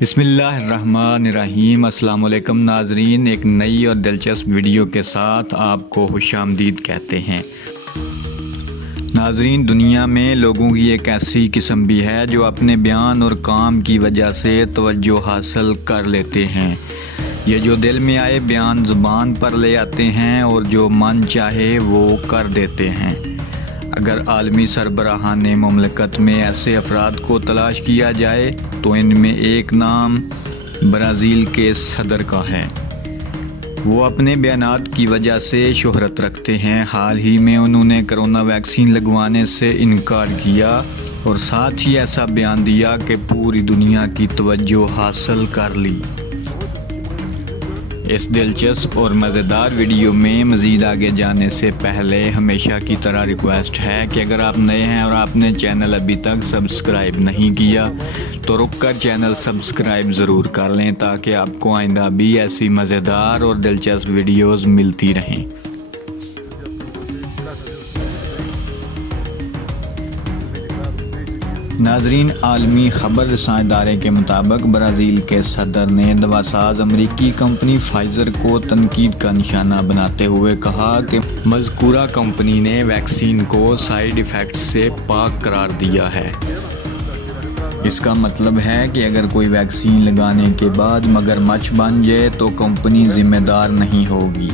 بسم اللہ الرحمن الرحیم۔ السلام علیکم ناظرین، ایک نئی اور دلچسپ ویڈیو کے ساتھ آپ کو خوش آمدید کہتے ہیں۔ ناظرین، دنیا میں لوگوں کی ایک ایسی قسم بھی ہے جو اپنے بیان اور کام کی وجہ سے توجہ حاصل کر لیتے ہیں۔ یہ جو دل میں آئے بیان زبان پر لے آتے ہیں اور جو من چاہے وہ کر دیتے ہیں۔ اگر عالمی سربراہان مملکت میں ایسے افراد کو تلاش کیا جائے تو ان میں ایک نام برازیل کے صدر کا ہے۔ وہ اپنے بیانات کی وجہ سے شہرت رکھتے ہیں۔ حال ہی میں انہوں نے کرونا ویکسین لگوانے سے انکار کیا اور ساتھ ہی ایسا بیان دیا کہ پوری دنیا کی توجہ حاصل کر لی۔ اس دلچسپ اور مزیدار ویڈیو میں مزید آگے جانے سے پہلے ہمیشہ کی طرح ریکویسٹ ہے کہ اگر آپ نئے ہیں اور آپ نے چینل ابھی تک سبسکرائب نہیں کیا تو رک کر چینل سبسکرائب ضرور کر لیں تاکہ آپ کو آئندہ بھی ایسی مزیدار اور دلچسپ ویڈیوز ملتی رہیں۔ ناظرین، عالمی خبر رساں ادارے کے مطابق برازیل کے صدر نے دواساز امریکی کمپنی فائزر کو تنقید کا نشانہ بناتے ہوئے کہا کہ مذکورہ کمپنی نے ویکسین کو سائیڈ ایفیکٹس سے پاک قرار دیا ہے۔ اس کا مطلب ہے کہ اگر کوئی ویکسین لگانے کے بعد مگرمچھ بن جائے تو کمپنی ذمہ دار نہیں ہوگی۔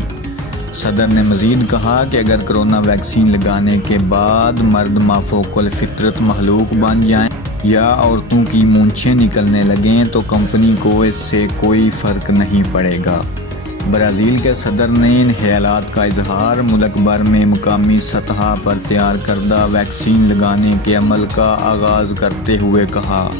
صدر نے مزید کہا کہ اگر کرونا ویکسین لگانے کے بعد مرد مافوق الفطرت مخلوق بن جائیں یا عورتوں کی مونچھیں نکلنے لگیں تو کمپنی کو اس سے کوئی فرق نہیں پڑے گا۔ برازیل کے صدر نے ان خیالات کا اظہار ملک بھر میں مقامی سطح پر تیار کردہ ویکسین لگانے کے عمل کا آغاز کرتے ہوئے کہا۔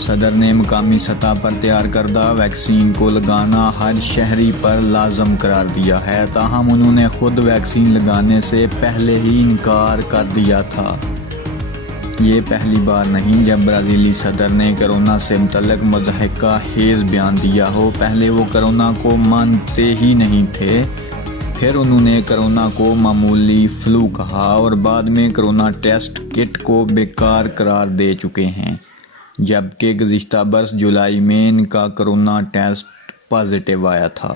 صدر نے مقامی سطح پر تیار کردہ ویکسین کو لگانا ہر شہری پر لازم قرار دیا ہے، تاہم انہوں نے خود ویکسین لگانے سے پہلے ہی انکار کر دیا تھا۔ یہ پہلی بار نہیں جب برازیلی صدر نے کرونا سے متعلق مضحکہ خیز بیان دیا ہو۔ پہلے وہ کرونا کو مانتے ہی نہیں تھے، پھر انہوں نے کرونا کو معمولی فلو کہا اور بعد میں کرونا ٹیسٹ کٹ کو بیکار قرار دے چکے ہیں، جبکہ گزشتہ برس جولائی میں ان کا کرونا ٹیسٹ پازیٹیو آیا تھا۔